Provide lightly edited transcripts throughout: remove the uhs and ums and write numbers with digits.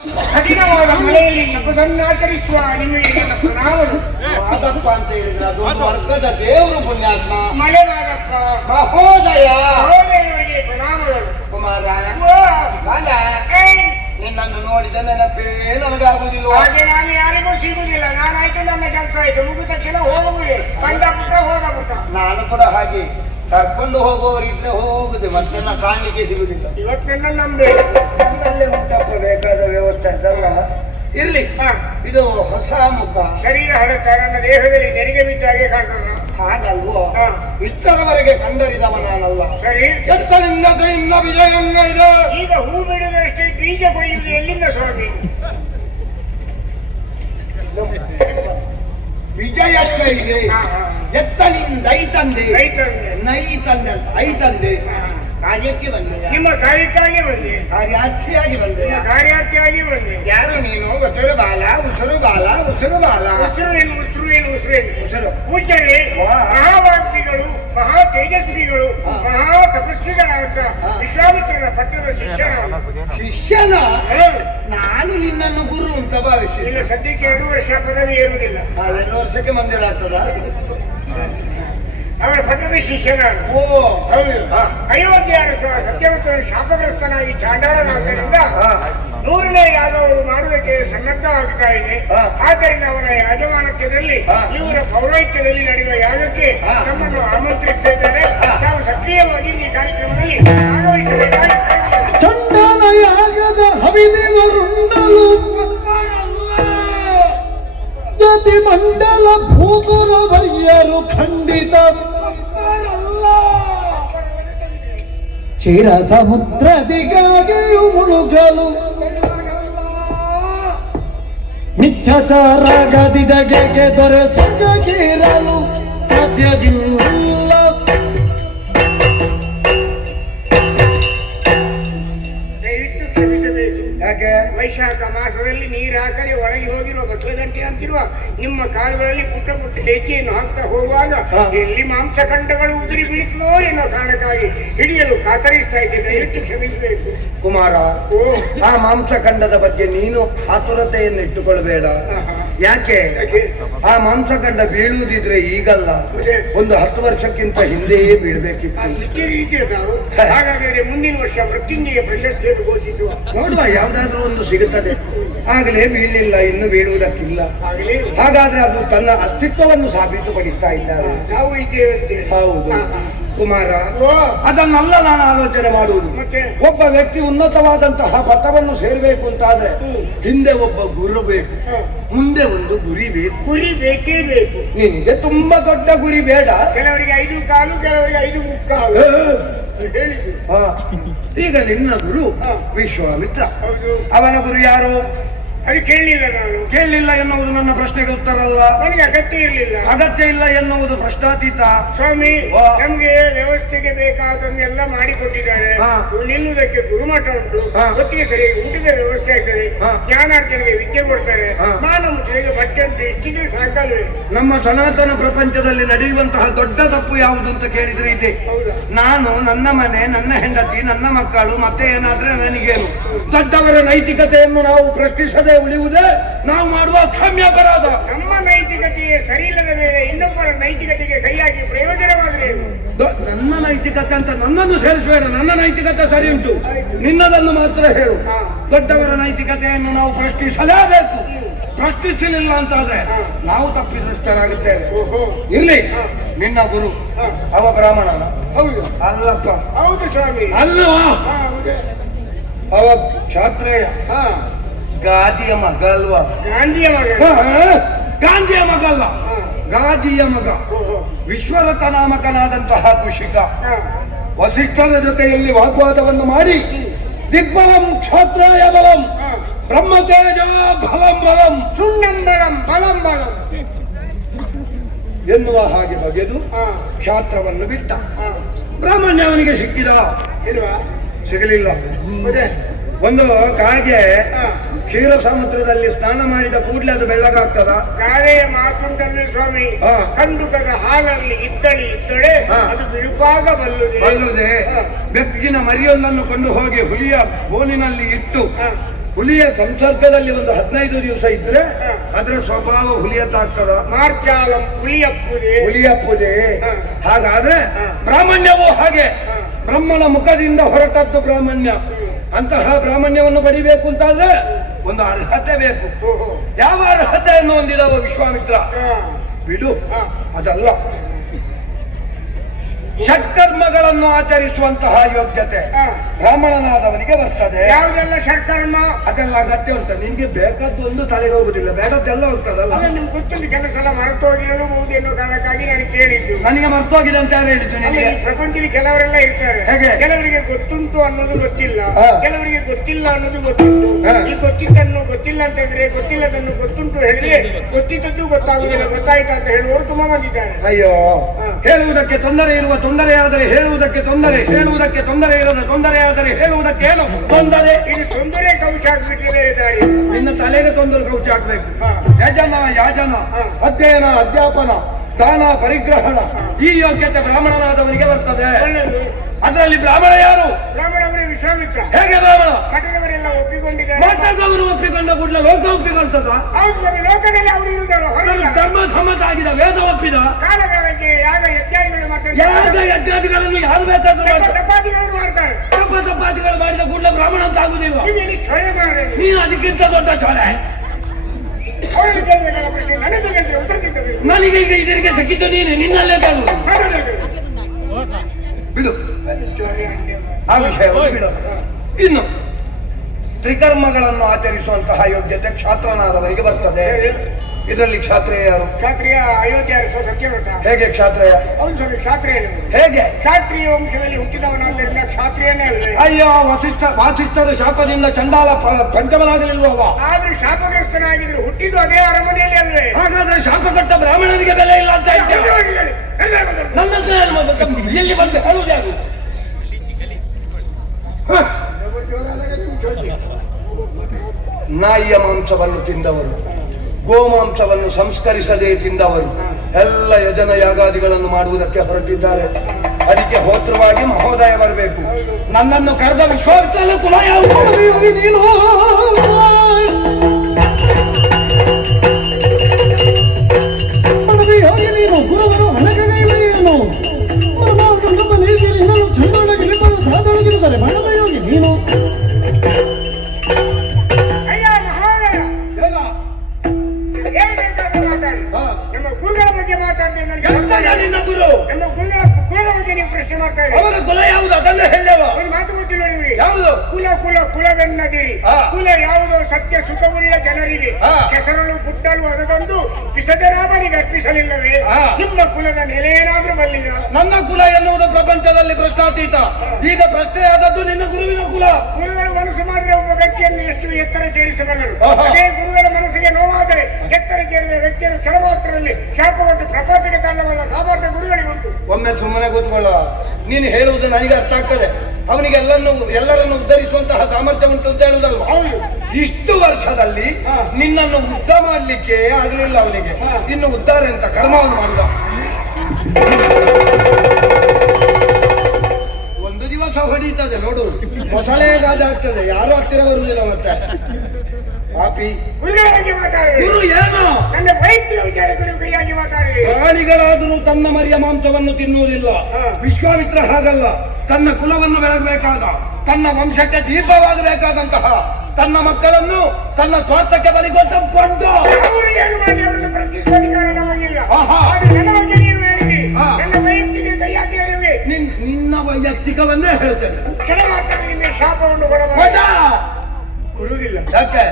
ಕಠಿಣವಾದ ಮಳೆಯಲ್ಲಿ ಹಬ್ಬವನ್ನಾಚರಿಸುವ ನಿಮಗೆ ನನ್ನ ಪ್ರಣಾಮಗಳು. ಮಾದಪ್ಪ ಅಂತ ಹೇಳಿದ್ರೆ ಅದು ವರ್ಗದ ದೇವರು ಪುಣ್ಯಾತ್ಮ. ಮಳೆ ಮಾದಪ್ಪ ಮಹೋದಯ ಮಹೋದಯರಿಗೆ ಪ್ರಣಾಮಗಳು. ಕುಮಾರ ಓ, ಬಾಲ, ಏಯ್, ನಿನ್ನನ್ನು ನೋಡಿದ ನೆನಪೇ ನನಗಾಗುವುದಿಲ್ಲ. ಹಾಗೆ ನಾನು ಯಾರಿಗೂ ಸಿಗುದಿಲ್ಲ. ನಾನಾಯ್ತು, ನನ್ನ ಕೆಲಸ ಆಯ್ತು, ಮುಗಿದ ತಕ್ಷಣ ಹೋಗುವುದೇ. ಬಂದ ಪುಟ್ಟ ಹೋದ ಪುಟ್ಟ. ನಾನು ಕೂಡ ಹಾಗೆ ಕರ್ಕೊಂಡು ಹೋಗುವವರಿದ್ರೆ ಹೋಗುದೆ, ಮತ್ತೆ ನಾ ಕಾಣ್ಲಿಕ್ಕೆ ಸಿಗುದಿಲ್ಲ. ಇವತ್ತು ನನ್ನ ನಂಬೇಡಿ. ನನ್ನಲ್ಲೇ ಉಂಟಪ್ಪ ಬೇಕಾದ ವ್ಯವಸ್ಥೆ ಅದಲ್ಲ. ಇರ್ಲಿ, ಇದು ಹೊಸ ಮುಖ. ಶರೀರ ಹಳತ, ನನ್ನ ದೇಹದಲ್ಲಿ ನೆರಿಗೆ ಬಿದ್ದಾಗೆ ಕಾಣ್ತದ. ಹಾಗಲ್ವೋ? ಇಷ್ಟರವರೆಗೆ ಕಂಡರಿದವ ನಾನಲ್ಲ. ಸರಿ, ಎತ್ತನಿಂದ ಇನ್ನ ವಿಜಯನ್ನ ಇದೆ. ಈಗ ಹೂ ಬಿಡುವುದಷ್ಟೇ, ಬೀಜ ಕೊಯ್ಯುವುದು ಎಲ್ಲಿಂದ ಸ್ವಾಮಿ? ವಿಜಯಕ್ಕೆ ಇದೆ. ಎತ್ತನಿಂದ ಐತಂದೆ, ರೈತಂದೆ ನೈ ತಂದೆ ಅಂತ ಐತಂದೆ. ಕಾರ್ಯಕ್ಕೆ ಬಂದೆ. ನಿಮ್ಮ ಕಾರ್ಯಕ್ಕಾಗಿ ಬಂದೆ, ಕಾರ್ಯಾರ್ಥಿಯಾಗಿ ಬಂದೆ. ನಿಮ್ಮ ಕಾರ್ಯಾರ್ಥಿಯಾಗಿ ಬಂದೆ. ಯಾರು ನೀನು? ಉಸಿರು ಬಾಲ, ಉಸಿರು ಬಾಲ, ಉಸಿರು ಬಾಲ. ಉಸಿರು ಏನು ಉಸಿರು ಏನು ಉಸಿರು ಏನು ಉಸಿರು ಪೂಜ್ಯರೇ, ಮಹಾವಾಗ್ಮಿಗಳು, ಮಹಾ ತೇಜಸ್ವಿಗಳು, ಮಹಾ ತಪಸ್ವಿಗಳಾದ ವಿಶ್ವಾಮಿತ್ರನ ಪಟ್ಟದ ಶಿಷ್ಯನ. ನಾನು ನಿನ್ನನ್ನು ಗುರು ಅಂತ ಭಾವಿಸಿ. ಇಲ್ಲ, ಸದ್ಯಕ್ಕೆ 2 ವರ್ಷ ಪದವಿ ಏರುವುದಿಲ್ಲ. 2 ವರ್ಷಕ್ಕೆ ಮಂದಿರ ಆಗ್ತದ. ಅವರ ಪಟ್ಟದ ಶಿಷ್ಯ ನಾನು. ಓ ಹೌದು. ಅಯೋಧ್ಯೆಯ ಸತ್ಯವಂತನು ಶಾಪಗ್ರಸ್ತನಾಗಿ ಚಾಂಡಾಲನಾದ್ದರಿಂದ 100ನೇ ಯಾಗವನ್ನು ಮಾಡುವುದಕ್ಕೆ ಸನ್ನದ್ಧವಾಗ್ತಾ ಇದೆ. ಆದ್ದರಿಂದ ಅವರ ಯಾಜಮಾನತ್ವದಲ್ಲಿ, ಇವರ ಪೌರೋಹಿತ್ಯದಲ್ಲಿ ನಡೆಯುವ ಯಾಗಕ್ಕೆ ತಮ್ಮನ್ನು ಆಮಂತ್ರಿಸ್ತಾ ಇದ್ದಾರೆ. ತಾವು ಸಕ್ರಿಯವಾಗಿ ಈ ಕಾರ್ಯಕ್ರಮದಲ್ಲಿ ಭಾಗವಹಿಸಬೇಕಾಗಿ ಚಂಡಾಲ ಯಾಗದ ಹವಿದೇವರುಂಡಲು ಯತಿ ಮಂಡಲ ಭೂಗುರ ವರ್ಯರು ಖಂಡಿತ ಕ್ಷೀರ ಸಮುದ್ರದಿಗಾಗಿಯೂ ಮುಳುಗಲು ಮಿಥ್ಯಾಚಾರ ಗದಿದಗೆ ದೊರೆ ಸುಖಗೀರಲು ಸಾಧ್ಯವಿಲ್ಲ. ದಯವಿಟ್ಟು ಕ್ಷಮಿಸಬೇಕು. ಯಾಕೆ? ವೈಶಾಖ ಮಾಸದಲ್ಲಿ ನೀರು ಹಾಕದೆ ಒಳಗೆ ಹೋಗಿರುವ ಬಸವಗಂಟೆ ಅಂತಿರುವ ನಿಮ್ಮ ಕಾಲುಗಳಲ್ಲಿ ಪುಟ್ಟ ಪುಟ್ಟ ಹೆಜ್ಜೆಯನ್ನು ಹಾಕ್ತಾ ಹೋಗುವಾಗ ಎಲ್ಲಿ ಮಾಂಸಖಂಡಗಳು ಉದುರಿ ಬೀಳ್ತದೋ ಎನ್ನುವ ಕಾರಣಕ್ಕಾಗಿ ಹಿಡಿಯಲು ಕಾತರಿಸ್ತಾ ಇದ್ದೆ. ದಯವಿಟ್ಟು ಕ್ಷಮಿಸಬೇಕು. ಕುಮಾರ, ಆ ಮಾಂಸಖಂಡದ ಬಗ್ಗೆ ನೀನು ಆತುರತೆಯನ್ನು ಇಟ್ಟುಕೊಳ್ಬೇಡ. ಯಾಕೆ? ಆ ಮಾಂಸಖಂಡ ಬೀಳುವುದಿದ್ರೆ ಈಗಲ್ಲ, ಒಂದು 10 ವರ್ಷಕ್ಕಿಂತ ಹಿಂದೆಯೇ ಬೀಳ್ಬೇಕಿತ್ತು. ಹಾಗಾದರೆ ಮುಂದಿನ ವರ್ಷ ಮೃತ್ಯುಂಜಯ ಪ್ರಶಸ್ತಿಯನ್ನು ಘೋಷಿಸುವ. ನೋಡುವ, ಯಾವ್ದಾದ್ರೂ ಒಂದು ಸಿಗುತ್ತದೆ. ಆಗಲೇ ಬೀಳಲಿಲ್ಲ, ಇನ್ನು ಬೀಳುವುದಕ್ಕಿಲ್ಲ. ಹಾಗಾದ್ರೆ ಅದು ತನ್ನ ಅಸ್ತಿತ್ವವನ್ನು ಸಾಬೀತುಪಡಿಸ್ತಾ ಇದ್ದಾರೆ. ನಾವು ಇದ್ದೇವೆ. ಹೌದು ಕುಮಾರ, ಅದನ್ನೆಲ್ಲ ನಾನು ಆಲೋಚನೆ ಮಾಡುವುದು. ಒಬ್ಬ ವ್ಯಕ್ತಿ ಉನ್ನತವಾದಂತಹ ಪಥವನ್ನು ಸೇರಬೇಕು ಅಂತಾದ್ರೆ ಹಿಂದೆ ಒಬ್ಬ ಗುರು ಬೇಕು, ಮುಂದೆ ಒಂದು ಗುರಿ ಬೇಕು. ಗುರಿ ಬೇಕೇ ಬೇಕು. ನಿನಗೆ ತುಂಬಾ ದೊಡ್ಡ ಗುರಿ ಬೇಡ. ಕೆಲವರಿಗೆ 5 ಕಾಲು, ಕೆಲವರಿಗೆ 5 ಮುಕ್ಕಾಲು ಹೇಳಿದ್ರು. ಈಗ ನಿನ್ನ ಗುರು ವಿಶ್ವಾಮಿತ್ರ. ಹೌದು. ಅವನ ಗುರು ಯಾರು? ಅದು ಕೇಳಲಿಲ್ಲ. ನಾನು ಕೇಳಲಿಲ್ಲ ಎನ್ನುವುದು ನನ್ನ ಪ್ರಶ್ನೆಗೆ ಉತ್ತರ ಅಲ್ಲ. ನನಗೆ ಅಗತ್ಯ ಇರಲಿಲ್ಲ. ಅಗತ್ಯ ಇಲ್ಲ ಎನ್ನುವುದು ಪ್ರಶ್ನಾತೀತ. ಸ್ವಾಮಿ, ನಮ್ಗೆ ವ್ಯವಸ್ಥೆಗೆ ಬೇಕಾದನ್ನೆಲ್ಲ ಮಾಡಿಕೊಟ್ಟಿದ್ದಾರೆ. ನಿಲ್ಲುವುದಕ್ಕೆ ಗುರುಮಠ ಉಂಟು, ಹೊತ್ತಿಗೆ ಸರಿಯಾಗಿ ಊಟದ ವ್ಯವಸ್ಥೆ ಆಗ್ತದೆ, ಜ್ಞಾನಾರ್ಜನೆಗೆ ವಿದ್ಯೆ ಕೊಡ್ತಾರೆ, ಮಾನ ಮುಚ್ಚಲಿಗೆ ಬಟ್ಟೆ ಉಂಟು. ಇಷ್ಟಿಗೆ ಸಾಕಲ್ವೇ? ನಮ್ಮ ಸನಾತನ ಪ್ರಪಂಚದಲ್ಲಿ ನಡೆಯುವಂತಹ ದೊಡ್ಡ ತಪ್ಪು ಯಾವುದು ಅಂತ ಕೇಳಿದ್ರೆ ಇದೆ. ನಾನು, ನನ್ನ ಮನೆ, ನನ್ನ ಹೆಂಡತಿ, ನನ್ನ ಮಕ್ಕಳು, ಮತ್ತೆ ಏನಾದ್ರೆ ನನಗೇನು? ದೊಡ್ಡವರ ನೈತಿಕತೆಯನ್ನು ನಾವು ಪ್ರಶ್ನಿಸದೆ ಉಳಿಯುವುದೇ ನಾವು ಮಾಡುವ ಅಕ್ಷಮ್ಯ ಅಪರಾಧ. ನಮ್ಮ ನೈತಿಕತೆಯೇ ಸರಿ ಇಲ್ಲದ ಮೇಲೆ ಇನ್ನೊಬ್ಬರ ನೈತಿಕತೆಗೆ ಕೈಯಾಗಿ ಪ್ರಯೋಜನವಾದ್ರೆ ಏನು? ನನ್ನ ನೈತಿಕತೆ ಅಂತ ನನ್ನನ್ನು ಸೇರಿಸಬೇಡ. ನನ್ನ ನೈತಿಕತೆ ಸರಿ ಉಂಟು, ನಿನ್ನದನ್ನು ಮಾತ್ರ ಹೇಳು. ದೊಡ್ಡವರ ನೈತಿಕತೆಯನ್ನು ನಾವು ಪ್ರಶ್ನಿಸಲೇಬೇಕು. ಪ್ರಶ್ನಿಸಲಿಲ್ಲ ಅಂತಾದ್ರೆ ನಾವು ತಪ್ಪಿತಸ್ಥರಾಗುತ್ತೇವೆ. ಇರ್ಲಿ, ನಿನ್ನ ಗುರು ಅವ ಬ್ರಾಹ್ಮಣನ? ಹೌದು. ಅಲ್ಲಪ್ಪ. ಹೌದು ಸ್ವಾಮಿ. ಅಲ್ವಾ? ಅವ ಕ್ಷಾತ್ರೇಯ, ಗಾದಿಯ ಮಗ ಅಲ್ವಾ? ಗಾಂಧಿಯ ಮಗ. ಗಾಂಧಿಯ ಮಗ ಅಲ್ಲ, ಗಾದಿಯ ಮಗ. ವಿಶ್ವರಥ ನಾಮಕನಾದಂತಹ ಕೃಷಿಕ ವಸಿಷ್ಠರ ಜೊತೆಯಲ್ಲಿ ವಾಗ್ವಾದವನ್ನು ಮಾಡಿ ದಿಗ್ಬಲಂ ಕ್ಷಾತ್ರಾಯ ಬಲಂ ಬ್ರಹ್ಮತೇಜ ಭವಂ ಬಲಂ ಸುಣ್ಣಂ ಬಲಂ ಬಲಂ ಬಲಂ ಎನ್ನುವ ಹಾಗೆ ಬಗೆದು ಕ್ಷಾತ್ರವನ್ನು ಬಿಟ್ಟ. ಬ್ರಾಹ್ಮಣ್ಯ ಅವನಿಗೆ ಸಿಕ್ಕಿದ? ಇಲ್ವಾ? ಸಿಗಲಿಲ್ಲ. ಒಂದು ಕಾಗೆ ಕ್ಷೀರ ಸಮುದ್ರದಲ್ಲಿ ಸ್ನಾನ ಮಾಡಿದ ಕೂಡಲೇ ಅದು ಬೆಳ್ಳಗಾಗ್ತದ? ಗಾದೆಯ ಮಾತುಂಟಲ್ಲಿ ಸ್ವಾಮಿ, ಕಂಡುಕದ ಹಾಲಲ್ಲಿ ಇದ್ದಳೆ ಅದು ಬಿಳುಪಾಗ ಬಲ್ಲುದೆ. ಬೆಕ್ಕಿನ ಮರಿಯೊಂದನ್ನು ಕೊಂಡು ಹೋಗಿ ಹುಲಿಯ ಬೋನಿನಲ್ಲಿ ಇಟ್ಟು ಹುಲಿಯ ಸಂಸರ್ಗದಲ್ಲಿ ಒಂದು 15 ದಿವಸ ಇದ್ರೆ ಅದರ ಸ್ವಭಾವ ಹುಲಿಯದ್ದಾಗ್ತದ. ಮಾರ್ಜಾಲಂ ಹುಲಿಯಪ್ಪುದೇ. ಹಾಗಾದ್ರೆ ಬ್ರಾಹ್ಮಣ್ಯವೂ ಹಾಗೆ. ಬ್ರಹ್ಮನ ಮುಖದಿಂದ ಹೊರಟದ್ದು ಬ್ರಾಹ್ಮಣ್ಯ. ಅಂತಹ ಬ್ರಾಹ್ಮಣ್ಯವನ್ನು ಪಡಿಬೇಕು ಅಂತಾದ್ರೆ ಒಂದು ಅರ್ಹತೆ ಬೇಕು. ಯಾವ ಅರ್ಹತೆಯನ್ನು ಹೊಂದಿದವ ವಿಶ್ವಾಮಿತ್ರ? ಬಿಡು, ಅದಲ್ಲ. ಷಟ್ಕರ್ಮಗಳನ್ನು ಆಚರಿಸುವಂತಹ ಯೋಗ್ಯತೆ ಬ್ರಾಹ್ಮಣನಾದವನಿಗೆ ಬರ್ತದೆ. ಯಾವುದೆಲ್ಲ ಷಟ್ಕರ್ಮ? ಅದೆಲ್ಲ ಅಗತ್ಯ ಉಂಟು. ನಿನ್ಗೆ ಬೇಕಾದ್ದು ಒಂದು ತಲೆಗೆ ಹೋಗುದಿಲ್ಲ, ಬೇಡದ್ದೆಲ್ಲ ಹೋಗ್ತದಲ್ಲ. ನಿಮ್ಗೆ ಗೊತ್ತುಂಟು ಕೆಲಸ ಎಲ್ಲ ಮರೆತೋಗಿರಬಹುದು ಎನ್ನುವ ಕಾರಣಕ್ಕಾಗಿ ನಾನು ಕೇಳಿದ್ದು. ನನಗೆ ಮರ್ತೋಗಿದೆ ಅಂತ ಯಾರು ಹೇಳಿದ್ದು ನಿನಗೆ? ಪ್ರಪಂಚದಲ್ಲಿ ಕೆಲವರೆಲ್ಲ ಇರ್ತಾರೆ, ಹೇಗೆ? ಕೆಲವರಿಗೆ ಗೊತ್ತುಂಟು ಅನ್ನೋದು ಗೊತ್ತಿಲ್ಲ, ಕೆಲವರಿಗೆ ಗೊತ್ತಿಲ್ಲ ಅನ್ನೋದು ಗೊತ್ತುಂಟು. ಈ ಗೊತ್ತಿದ್ದನ್ನು ಗೊತ್ತಿಲ್ಲ ಅಂತಂದ್ರೆ, ಗೊತ್ತಿಲ್ಲದನ್ನು ಗೊತ್ತುಂಟು ಹೇಳಿದ್ರೆ ಗೊತ್ತಿದ್ದದ್ದು ಗೊತ್ತಾಗುದಿಲ್ಲ. ಗೊತ್ತಾಯ್ತಾ ಅಂತ ಹೇಳುವವರು ತುಂಬಾ ಬಂದಿದ್ದಾರೆ. ಅಯ್ಯೋ, ಹೇಳುವುದಕ್ಕೆ ತೊಂದರೆ ಇರುವ ತೊಂದರೆಯಾದರೆ ಹೇಳುವುದಕ್ಕೆ ತೊಂದರೆ, ಹೇಳುವುದಕ್ಕೆ ತೊಂದರೆ ಇರದ ತೊಂದರೆಯಾದರೆ ಹೇಳುವುದಕ್ಕೆ ಏನು ತೊಂದರೆ? ಇದು ತೊಂದರೆ ಕೌಶ ಆಗ್ಬಿಟ್ರೆ ಬೇರೆ ದಾರಿ. ನಿನ್ನ ತಲೆಗೆ ತೊಂದರೆ ಕೌಚ ಹಾಕ್ಬೇಕು. ಯಜನ ಯಾಜನ, ಅಧ್ಯಯನ ಅಧ್ಯಾಪನ, ದಾನ ಪರಿಗ್ರಹಣ, ಈ ಯೋಗ್ಯತೆ ಬ್ರಾಹ್ಮಣನಾದವನಿಗೆ ಬರ್ತದೆ. ಅದರಲ್ಲಿ ಬ್ರಾಹ್ಮಣ ಯಾರು? ಬ್ರಾಹ್ಮಣವರೇ ವಿಶ್ವಾಮಿತ್ರ. ಹೇಗೆ ಬ್ರಾಹ್ಮಣ? ಮಠದವರೆಲ್ಲ ಒಪ್ಪಿಕೊಂಡಿದ್ದಾರೆ. ಮಠದವರು ಒಪ್ಪಿಕೊಂಡ ಕೂಡಲೇ ಲೋಕ ಒಪ್ಪಿಕೊಳ್ತದ? ಲೋಕದಲ್ಲಿ ಅವರು ಇರುವುದಲ್ಲ. ಧರ್ಮ ಸಮ್ಮತ ಆಗಿದೆ, ವೇದ ಒಪ್ಪಿದ. ಕಾಲಕಾಲಕ್ಕೆ ಯಾಗ ಯಜ್ಞಾದಿಗಳು ಮಾಡ್ತಾರೆ. ಯಾಗ ಯಜ್ಞಾದಿಗಳನ್ನು ಯಾರು ಬೇಕಾದ್ರೂ ಚಪಾತಿಗಳನ್ನು ಮಾಡ್ತಾರೆ. ಚಪಾತಿಗಳು ಮಾಡಿದ ಕೂಡಲೇ ಬ್ರಾಹ್ಮಣ ಅಂತ ಆಗುದಿಲ್ವಾ? ಚೊರೆ ಮಾಡಿ ನೀನು ಅದಕ್ಕಿಂತ ದೊಡ್ಡ ಚೊರೆ. ಅವರಿಗೆ ಕೇಳಬೇಕಲ್ಲ ಪ್ರಶ್ನೆ, ನನಗೆ ಕೇಳಿದ್ರೆ ಉತ್ತರ ಸಿಗ್ತದೆ. ನನಗೆ ಈಗ ಇದರಿಗೆ ಸಿಕ್ಕಿದ್ದು ನೀನು, ನಿನ್ನಲ್ಲೇ ಕೇಳುವುದು. ಬಿಡು ಆ ವಿಷಯವನ್ನು ಬಿಡು. ಇನ್ನು ತ್ರಿಕರ್ಮಗಳನ್ನು ಆಚರಿಸುವಂತಹ ಯೋಗ್ಯತೆ ಕ್ಷಾತ್ರನಾದವರಿಗೆ ಬರ್ತದೆ. ಇದರಲ್ಲಿ ಕ್ಷಾತ್ರಿಯ ಯಾರು? ಕ್ಷಾತ್ರಿಯ ಅಯೋಧ್ಯ ಸತ್ಯವ್ರತ. ಹೇಗೆ ಕ್ಷಾತ್ರಿಯ? ಹೌದು ಸ್ವಾಮಿ, ಕ್ಷಾತ್ರಿಯನು. ಹೇಗೆ? ಕ್ಷಾತ್ರಿಯ ವಂಶದಲ್ಲಿ ಹುಟ್ಟಿದವನಾದ್ದರಿಂದ ಕ್ಷಾತ್ರಿಯನೇ ಅಲ್ವೇ? ಅಯ್ಯೋ, ವಾಸಿಷ್ಠರ ಶಾಪದಿಂದ ಚಂಡಾಲ ಪಂಚಮನಾಗಲಿಲ್ವವ? ಆದ್ರೂ ಶಾಪಗ್ರಸ್ತನಾಗಿದ್ರು ಹುಟ್ಟಿದ್ದು ಅದೇ ಅರಮನೆಯಲ್ಲಿ ಅಲ್ವೇ? ಹಾಗಾದ್ರೆ ಶಾಪ ಕೊಟ್ಟ ಬ್ರಾಹ್ಮಣನಿಗೆ ಬೆಲೆ ಇಲ್ಲ ಅಂತ ನನ್ನ ಎಲ್ಲಿ ಬಂದು ಹೇಳುವುದೇ ಅದು? ನಾಯಿಯ ಮಾಂಸವನ್ನು ತಿಂದವರು, ಗೋಮಾಂಸವನ್ನು ಸಂಸ್ಕರಿಸದೆ ತಿಂದವರು ಎಲ್ಲ ಯಜನ ಯಾಗಾದಿಗಳನ್ನು ಮಾಡುವುದಕ್ಕೆ ಹೊರಟಿದ್ದಾರೆ. ಅದಕ್ಕೆ ಹೋತ್ರವಾಗಿ ಮಹೋದಯ ಬರಬೇಕು. ನನ್ನನ್ನು ಕರೆದ ವಿಶ್ವಾಮಿತ್ರನ ಕುಲ ಯಾವುದು? ನೀನು ಹೋಗಿ ನೀನು ಗುರುವರು ಹಣಕಗೈನು ನಮ್ಮ ನೀತಿಯಲ್ಲಿ ಇನ್ನೂ ಚಂದೊಳಗೆ ನಿಮ್ಮನ್ನು ಸಾಧೊಳಗಿರುತ್ತಾರೆ. ಬಣ್ಣದ ಯೋಗಿ ನೀನು. ನಮ್ಮ ಗುರುಗಳ ಬಗ್ಗೆ ಮಾತಾಡ್ತೇನೆ. ನಿನ್ನ ಗುರು ನಮ್ಮ ಗುರುಗಳ ಬಗ್ಗೆ ನೀವು ಪ್ರಶ್ನೆ ಮಾಡ್ತಾ ಇದ್ದೀರಿ. ಅವರ ಕುಲ ಯಾವುದು ಅದನ್ನ ಹೇಳವ? ಒಂದು ಮಾತು ಗೊತ್ತಿಲ್ಲ ನಿಮಗೆ? ಯಾವುದು? ಕುಲವೆನ್ನದಿರಿ. ಕುಲ ಯಾವುದೋ ಸತ್ಯ ಸುಖವುಳ್ಳ ಜನರಿಗೆ ಕೆಸರಲು ಪುಟ್ಟಲು ಅದೊಂದು ವಿಸದರಾಮನಿಗೆ ಅರ್ಪಿಸಲಿಲ್ಲವೇ? ನಿಮ್ಮ ಕುಲದ ನೆಲೆಯೇನಾದ್ರೂ ಬಲ್ಲಿರ? ನನ್ನ ಕುಲ ಎನ್ನುವುದು ಪ್ರಪಂಚದಲ್ಲಿ ಪ್ರಶ್ನಾತೀತ. ಈಗ ಪ್ರಶ್ನೆ ಆದದ್ದು ನಿನ್ನ ಗುರುವಿನ ಕುಲ. ಗುರುಗಳು ಮನಸ್ಸು ಮಾಡಿದ್ರೆ ಒಬ್ಬ ವ್ಯಕ್ತಿಯನ್ನು ಎಷ್ಟು ಎತ್ತರ ಸೇರಿಸಬಲ್ಲರು. ಅದೇ ಗುರುಗಳ ಮನಸ್ಸಿಗೆ ನೋವಾದರೆ ಎತ್ತರಕ್ಕೇರಿದ ವ್ಯಕ್ತಿಯನ್ನು ಕೆಳ ಮಾತ್ರದಲ್ಲಿ ಶಾಪವನ್ನು ಪ್ರಪಂಚಕ್ಕೆ ತಳ್ಳಬಲ್ಲ ಸಾಮರ್ಥ್ಯ ಗುರುಗಳಿಗೆ ಉಂಟು. ಒಮ್ಮೆ ಸುಮ್ಮನೆ ಕೂತ್ಕೊಳ್ಳ. ನೀನು ಹೇಳುವುದು ನನಗೆ ಅರ್ಥ ಆಗ್ತದೆ. ಅವನಿಗೆ ಎಲ್ಲರನ್ನು ಉದ್ಧರಿಸುವಂತಹ ಸಾಮರ್ಥ್ಯ ಉಂಟು ಅಂತ ಹೇಳುದಲ್ವ? ಇಷ್ಟು ವರ್ಷದಲ್ಲಿ ನಿನ್ನನ್ನು ಉದ್ದ ಮಾಡ್ಲಿಕ್ಕೆ ಆಗ್ಲಿಲ್ಲ ಅವನಿಗೆ. ಇನ್ನು ಉದ್ಧಾರ ಅಂತ ಕರ್ಮವನ್ನು ಮಾಡಿದ. ಒಂದು ದಿವಸ ಹೊಡೀತದೆ ನೋಡು, ಮೊಸಳೆಗಾದ ಆಗ್ತದೆ, ಯಾರು ಹತ್ತಿರ ಬರುವುದಿಲ್ಲ. ಮತ್ತೆ ಪಾಪಿ ಗುರುಗಳ ಬಗ್ಗೆ ಮಾತಾಡಿ. ಗುರು ಏನು? ನನ್ನ ವೈದ್ಯ ವಿಚಾರಗಳು ಕೈಯಾಗಿ ಮಾತಾಡಿ. ಪ್ರಾಣಿಗಳಾದರೂ ತನ್ನ ಮರಿಯ ಮಾಂಸವನ್ನು ತಿನ್ನುವುದಿಲ್ಲ. ವಿಶ್ವಾಮಿತ್ರ ಹಾಗಲ್ಲ. ತನ್ನ ಕುಲವನ್ನು ಬೆಳಗಬೇಕಾದ, ತನ್ನ ವಂಶಕ್ಕೆ ದೀಪವಾಗಬೇಕಾದಂತಹ ತನ್ನ ಮಕ್ಕಳನ್ನು ತನ್ನ ಸ್ವಾರ್ಥಕ್ಕೆ ಬಲಿಗೊಟ್ಟ ಬಂದು ಅವರು ಏನು ಮಾಡಿ ಅವರನ್ನು ಪ್ರಶ್ನಿಸುವ ಅಧಿಕಾರ ನಮಗಿಲ್ಲ. ನನ್ನ ಬಗ್ಗೆ ನೀವು ಹೇಳಿರಿ, ನನ್ನ ವೈಯಕ್ತಿಕ ಕೈಯಾಗಿ ಹೇಳಿವೆ. ನಿನ್ನ ವೈಯಕ್ತಿಕವನ್ನೇ ಹೇಳ್ತೇನೆ. ಕ್ಷಣ ಮಾತ್ರ ನಿಮಗೆ ಶಾಪವನ್ನು ಕೊಡ ಕೊಡುವುದಿಲ್ಲ. ಯಾಕೆ?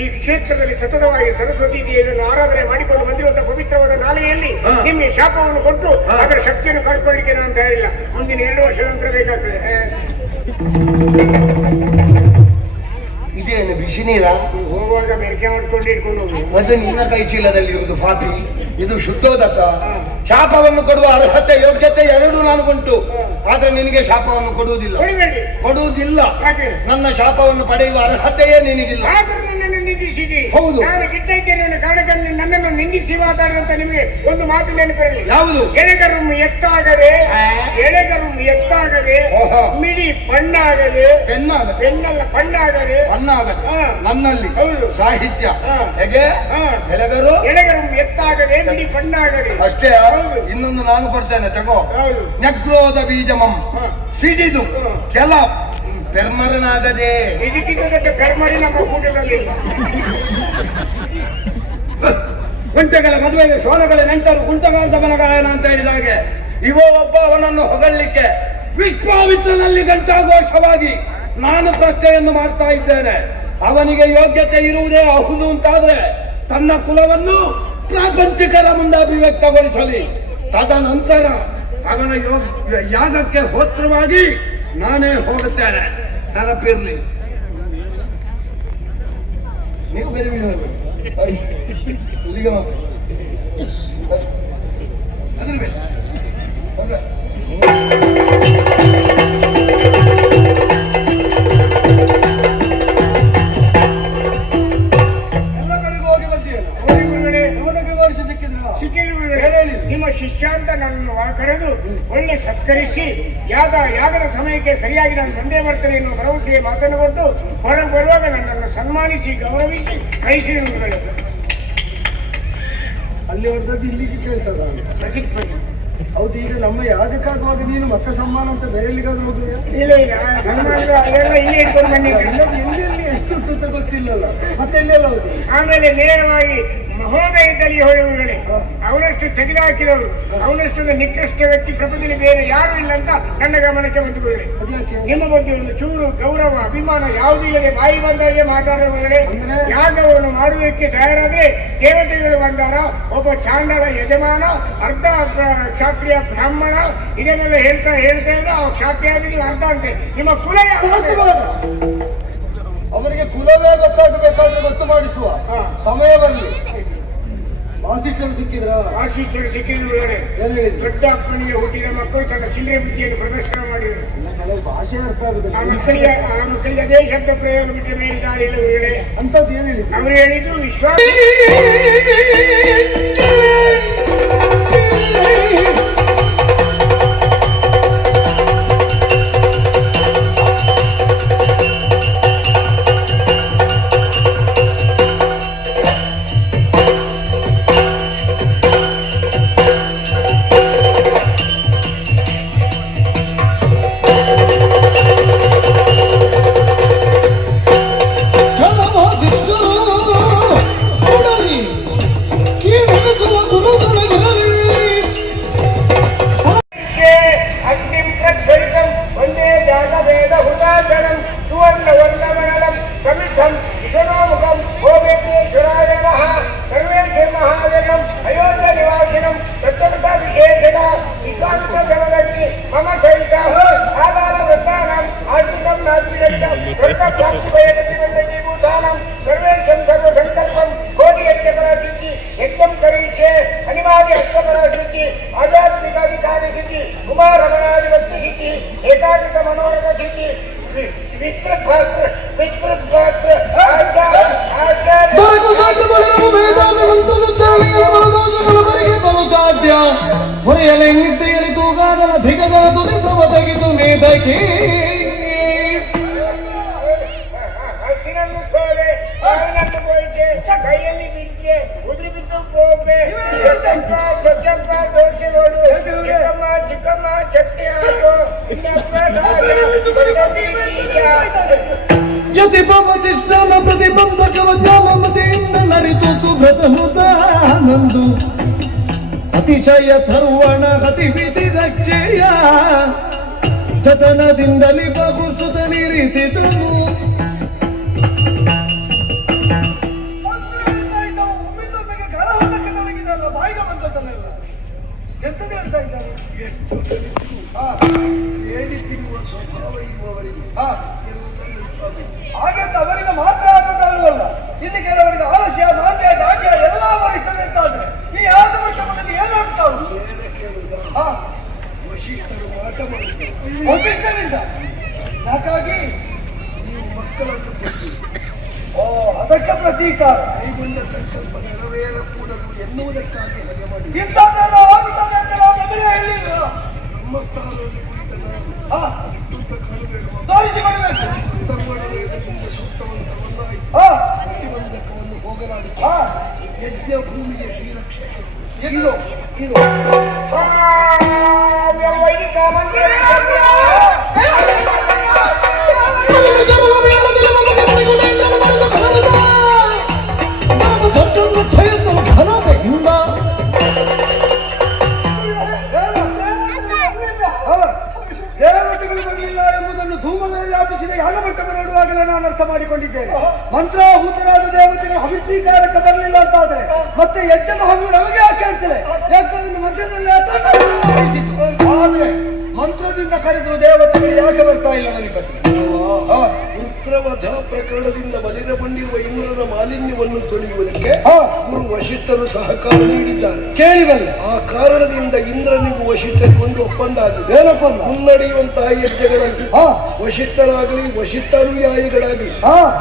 ಈ ಕ್ಷೇತ್ರದಲ್ಲಿ ಸತತವಾಗಿ ಸರಸ್ವತಿ ದೇವಿಯನ್ನು ಆರಾಧನೆ ಮಾಡಿಕೊಂಡು ಬಂದಿರುವಂತಹ ಪವಿತ್ರವಾದ ನಾಲೆಯಲ್ಲಿ ನಿಮಗೆ ಶಾಪವನ್ನು ಕೊಟ್ಟು ಅದರ ಶಕ್ತಿಯನ್ನು ಕಳ್ಕೊಳ್ಳಿಕ್ಕೆ ನಾನು ಅಂತ ಹೇಳಿಲ್ಲ. ಮುಂದಿನ 2 ವರ್ಷದ ನಂತರ ಬೇಕಾಗ್ತದೆ. ಇದೇನು ಬಿಸಿ ನೀರ? ಹೋಗುವಾಗ ಮೆರಕೆ ಮಾಡ್ಕೊಂಡು ಇಟ್ಕೊಂಡು ಹೋಗಿ. ಅದು ನಿನ್ನ ಕೈ ಚೀಲದಲ್ಲಿ ಇರುವುದು ಪಾಪಿ. ಇದು ಶುದ್ಧೋದಕ. ಶಾಪವನ್ನು ಕೊಡುವ ಅರ್ಹತೆ ಯೋಗ್ಯತೆ ಎರಡೂ ನಾನು ಉಂಟು. ಆದ್ರೆ ನಿನಗೆ ಶಾಪವನ್ನು ಕೊಡುವುದಿಲ್ಲ. ಕೊಡುವುದಿಲ್ಲ. ನನ್ನ ಶಾಪವನ್ನು ಪಡೆಯುವ ಅರ್ಹತೆಯೇ ನಿನಗಿಲ್ಲ. ನನ್ನನ್ನು ನಿಂದಿಸಿದಿ. ಹೌದು. ನಾನು ಗಿಡ್ಡ ಇದ್ದೇನೆ ಅನ್ನೋ ಕಾರಣಕ್ಕೆ ನನ್ನನ್ನು ನಿಂದಿಸಿ ಮಾತಾಡಿದಂತ ನಿಮಗೆ ಒಂದು ಮಾತು ನೆನಪಿರಲಿ. ಯಾವುದು? ಎಳೆಗರು ಎತ್ತಾಗದೆ ಓಹೋ. ಮಿಡಿ ಬಣ್ಣಾಗದೆ ಪೆನ್ನಲ್ಲ ಬಣ್ಣಾಗದೆ ನನ್ನಲ್ಲಿ ಹೌದು. ಸಾಹಿತ್ಯ ಹಾ. ಹೇಗೆ ಎಲೆಗರು ಎತ್ತಾಗದೆ ಮಿಡಿ ಬಣ್ಣಾಗದೆ ಅಷ್ಟೇ. ಹೌದು. ಇನ್ನೊಂದು ನಾನು ಕೊಡ್ತೇನೆ ತಗೋ. ಹೌದು. ನಗ್ರೋಧ ಬೀಜಮಂ ಹಾ. ಸಿಡಿದು ಕೆಲ ಪೆರ್ಮರನಾಗದೆ. ಇದಕ್ಕಿಂತ ದೊಡ್ಡ ಕರ್ಮರಿ ನಮ್ಮ ಕೂಟದಲ್ಲಿಲ್ಲ. ಕುಂಟೆಗಳ ಮದುವೆಗೆ ಸೋಲಗಳ ನೆಂಟರು ಕುಂಟಗಾರದ ಮನಗಾಯನ ಅಂತ ಹೇಳಿದ ಹಾಗೆ ಒಬ್ಬ ಅವನನ್ನು ಹೊಗಲಿಕ್ಕೆ ವಿಶ್ವಾಮಿತ್ರನಲ್ಲಿ ಗಂಟಾಘೋಷವಾಗಿ ನಾನು ಪ್ರಶ್ನೆಯನ್ನು ಮಾಡ್ತಾ ಇದ್ದೇನೆ. ಅವನಿಗೆ ಯೋಗ್ಯತೆ ಇರುವುದೇ ಹೌದು ಅಂತಾದ್ರೆ ತನ್ನ ಕುಲವನ್ನು ಪ್ರಾಪಂಚಿಕರ ಮುಂದೆ ಅಭಿವ್ಯಕ್ತಗೊಳಿಸಲಿ. ತದನಂತರ ಅವನ ಯಾಗಕ್ಕೆ ಹೋತ್ರವಾಗಿ ನಾನೇ ಹೋಗುತ್ತೇನೆ. ನೆನಪಿರ್ಲಿ. ನೀವು ಬೇರೆ ಎಲ್ಲ ಕಡೆಗೂ ಹೋಗಿ ಬಂದಿಯಲ್ಲ, ಸಿಕ್ಕಿದ್ರು. ನಿಮ್ಮ ಶಿಷ್ಯ ಅಂತ ನನ್ನನ್ನು ಕರೆದು ಒಳ್ಳೆ ಸತ್ಕರಿಸಿ ಯಾಗದ ಸಮಯಕ್ಕೆ ಸರಿಯಾಗಿ ನಾನು ಬಂದೇ ಬರ್ತೇನೆ ಎನ್ನುವ ಭರವಸೆಗೆ ಮಾತನ್ನು ಕೊಟ್ಟು ಹೊರಗೆ ಬರುವಾಗ ನನ್ನನ್ನು ಸನ್ಮಾನಿಸಿ ಗೌರವಿಸಿ ಕಳಿಸಿರುವುದು ಅಲ್ಲಿ ಹೊಡೆದದ್ದು ಇಲ್ಲಿಗೆ ಕೇಳ್ತದ? ಹೌದು. ಈಗ ನಮ್ಮ ಯಾಗಕ್ಕಾಗುವಾಗ ನೀನು ಮತ್ತೆ ಸಮ್ಮಾನ ಅಂತ ಬೇರೆ ಎಲ್ಲಿಗಾದ್ರೂ ಹೋಗುವ? ಇಲ್ಲ ಸನ್ಮಾನ ಇಲ್ಲಿ ಇಟ್ಕೊಂಡು ಬಂದಿದ್ದೆ. ಎಲ್ಲಿ ಎಷ್ಟು ಅಂತ ಗೊತ್ತಿಲ್ಲಲ್ಲ, ಮತ್ತೆ ಎಲ್ಲೆಲ್ಲ ಹೌದು. ಆಮೇಲೆ ನೇರವಾಗಿ ಮಹೋದಯದಲ್ಲಿ ಹೊಳೆಯುವುಗಳೇ ಅವನಷ್ಟು ತೆಗೆದುಹಾಕಿದವರು, ಅವನಷ್ಟು ನಿಕೃಷ್ಟ ವ್ಯಕ್ತಿ ಪ್ರಪಂಚದಲ್ಲಿ ಬೇರೆ ಯಾರು ಇಲ್ಲ ಅಂತ ನನ್ನ ಗಮನಕ್ಕೆ ಬಂದುಕೊಳ್ಳಿ. ನಿಮ್ಮ ಬಗ್ಗೆ ಒಂದು ಚೂರು ಗೌರವ ಅಭಿಮಾನ ಯಾವುದಿಲ್ಲದೆ ಬಾಯಿ ಬಂದಾಗೆ ಮಾತಾಡುವವರೇ ಯಾಗವನ್ನು ಮಾಡುವುದಕ್ಕೆ ತಯಾರಾದ್ರೆ ದೇವತೆಗಳು ಬಂದಾರ, ಒಬ್ಬ ಚಾಂಡಲ ಯಜಮಾನ, ಅರ್ಧ ಕ್ಷಾತ್ರಿಯ ಬ್ರಾಹ್ಮಣ, ಇದನ್ನೆಲ್ಲ ಹೇಳ್ತಾ ಇಲ್ಲ. ಕ್ಷಾತ್ರಿಯಾಗಿ ನೀವು ಅರ್ಧ ಅಂತೆ. ನಿಮ್ಮ ಕುಲ ಅವರಿಗೆ ಕುಲವೇ ಗೊತ್ತಾಗಬೇಕಾದ್ರೆ ಗೊತ್ತು ಮಾಡಿಸುವ ಸಮಯ ಬರಲಿ. ವಾಸಿಷ್ಠರು ಸಿಕ್ಕಿದ್ರು. ದೊಡ್ಡ ಅಪ್ಪನಿಗೆ ಹುಟ್ಟಿದ ಮಕ್ಕಳು ತನ್ನ ಚಿಲ್ಲರೆ ಬುದ್ಧಿಯನ್ನು ಪ್ರದರ್ಶನ ಮಾಡಿದರು. ಭಾಷೆ ಅರ್ಥ ಆಗುದಿಲ್ಲ ಆ ಮಕ್ಕಳಿಗೆ ಅದೇ ಶಬ್ದ ಪ್ರಯೋಗ ಬಿಟ್ಟರೆ ಮೇಲೆ ದಾರಿ ಇಲ್ಲ. ಅಂತದ್ದು ಏನು ಹೇಳಿ ಅವರು ಹೇಳಿದ್ದು ವಿಶ್ವಾಸ. ಅನಿವಾರ್ಯ ಅಷ್ಟಪರಾಶುಚಿ ಆಧ್ಯಾತ್ಮಿಕ ಅಧಿಕಾರಿ ಸ್ಥಿತಿ ಕುಮಾರಮಣಾಧಿಪತ್ಯ ಸ್ಥಿತಿ ಏಕಾಗ್ರತ ಮನೋರಥ ಸ್ಥಿತಿ ಹೊರೆಯಲೆನ್ನಿದ್ದೆಯಲ್ಲಿ ತೂಗಾಡಲ ಧಿಗದಳ ತುರಿತವ ತೆಗೆದು ಮೇದಕ್ಕೆ ಕೈಯಲ್ಲಿ ಬಿದ್ದೆ ಉದುರಿ ಬಿದ್ದು ಹೋಗ್ಬೆ ದೊಡ್ಡಪ್ಪ ದೋಷೆಗಳು ಚಿಕ್ಕಮ್ಮ ಚಟ್ನಿ ಹಾಕು ಯತಿ ಪವಚಿಷ್ಟಾನ ಪ್ರತಿಬಂಧಕವ ಜ್ಞಾನಮತಿಯಿಂದ ನರಿತು ಸುಭೃತ ಹೃದಾನಂದು ಅತಿಶಯ ಥರ್ವಣ ಅತಿ ವಿಧಿ ರಕ್ಷೆಯ ಜತನದಿಂದಲಿ ಬಹುಸುತ ನಿರೀಸಿದನು. ಹಾಗಂತ ಅವರಿಗೆ ಮಾತ್ರ ಆಗುತ್ತಲ್ವಲ್ಲ, ಇಲ್ಲಿ ಕೆಲವರಿಗೆ ಆಲಸ್ಯ ಮಾನ್ಯ ದಾಗ್ಯ ಎಲ್ಲ ವರಿಷ್ಠರು ಇರ್ತಾದ್ರೆ ಈ ಆದವರ್ಷದಲ್ಲಿ ಏನಾಗ್ತಾವು? ವಸಿಷ್ಠರಿಂದ ಯಾಕಾಗಿ ನೀವು ಮಕ್ಕಳನ್ನು ಅದಕ್ಕೆ ಪ್ರಶ್ನೆ ಪ್ರತೀಕಾರ ಕೈಗೊಂಡ ಸಂಕಲ್ಪ ನೆರವೇರ ಕೂಡಲು ಎನ್ನುವುದಕ್ಕಾಗಿ ಹಾಗೆ ಮಾಡಿ ಇಂಥದ್ದೆಲ್ಲ ಆಗುತ್ತದೆ ಅಂತ ನಾವು ಮೊದಲೇ ಹೇಳಿಲ್ಲ. ನಮ್ಮ ಸ್ಥಾನದಲ್ಲಿ ಕುಳಿತ ನಾವು ತೋರಿಸಿಕೊಡಬೇಕು. ಪ್ರತಿಬಂಧಕವನ್ನು ಹೋಗಲಾಡಿ ಯಜ್ಞ ಭೂಮಿಗೆ ಶ್ರೀರಕ್ಷೆ ಎಲ್ಲೋ ಇದು ದೇವತೆಗಳು ಬರಲಿಲ್ಲ ಎಂಬುದನ್ನು ಧೂಮದಲ್ಲಿ ವ್ಯಾಪಿಸಿದ ಯಾಗಮಟ್ಟಮ ನೋಡುವಾಗಲೇ ನಾನು ಅರ್ಥ ಮಾಡಿಕೊಂಡಿದ್ದೇನೆ. ಮಂತ್ರಾಹೂತರಾದ ದೇವತೆಗಳು ಹವಿಸ್ವೀಕಾರಕ್ಕೆ ಬರಲಿಲ್ಲ ಅಂತಾದ್ರೆ ಮತ್ತೆ ಯಜ್ಞದ ಹಣ್ಣು ನಮಗೆ ಯಾಕೆ ಅಂತಲೇ ಯಾಕಂದ್ರೆ ಮಧ್ಯದಲ್ಲಿ ಆದ್ರೆ ಮಂತ್ರದಿಂದ ಕರೆದು ದೇವತೆಗಳು ಯಾಕೆ ಬರ್ತಾ ಇಲ್ಲ ನನಗೆ ವೃತ್ರವಧ ಪ್ರಕರಣದಿಂದ ಮಲಿನಗೊಂಡಿರುವ ಇಂದ್ರನ ಮಾಲಿನ್ಯವನ್ನು ತೊಳೆಯುವುದಕ್ಕೆ ಗುರು ವಶಿಷ್ಠರು ಸಹಕಾರ ನೀಡಿದ್ದಾರೆ. ಕೇಳಿಬಲ್ಲ ಆ ಕಾರಣದಿಂದ ಇಂದ್ರನಿಗೂ ವಶಿಷ್ಠರಿಗೂ ಒಂದು ಒಪ್ಪಂದ ಆಗಿದೆ. ಏನೊಪ್ಪಂದ? ಮುನ್ನಡೆಯುವಂತಹ ಯಜ್ಞಗಳಲ್ಲಿ ವಶಿಷ್ಠರಾಗಲಿ ವಶಿಷ್ಠಾನುಯಾಯಿಗಳಾಗಲಿ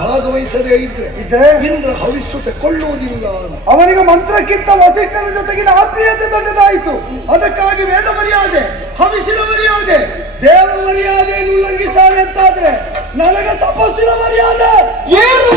ಭಾಗವಹಿಸದೇ ಇದ್ರೆ ಇಂದ್ರ ಹವಿಸ್ಸು ತಕೊಳ್ಳುವುದಿಲ್ಲ. ಅವನಿಗೆ ಮಂತ್ರಕ್ಕಿಂತ ವಸಿಷ್ಠರ ಜೊತೆಗಿನ ಆತ್ಮೀಯತೆ ದೊಡ್ಡದಾಯಿತು. ಅದಕ್ಕಾಗಿ ವೇದ ಮರ್ಯಾದೆ, ಹವಿಸಿನ ಮರ್ಯಾದೆ, ದೇವ ಮರ್ಯಾದೆಯನ್ನು ಉಲ್ಲಂಘಿಸ್ತಾರೆ ಅಂತಾದ್ರೆ ನನಗೆ ತಪಸ್ಸಿನ ಮರ್ಯಾದೆ ಏನು?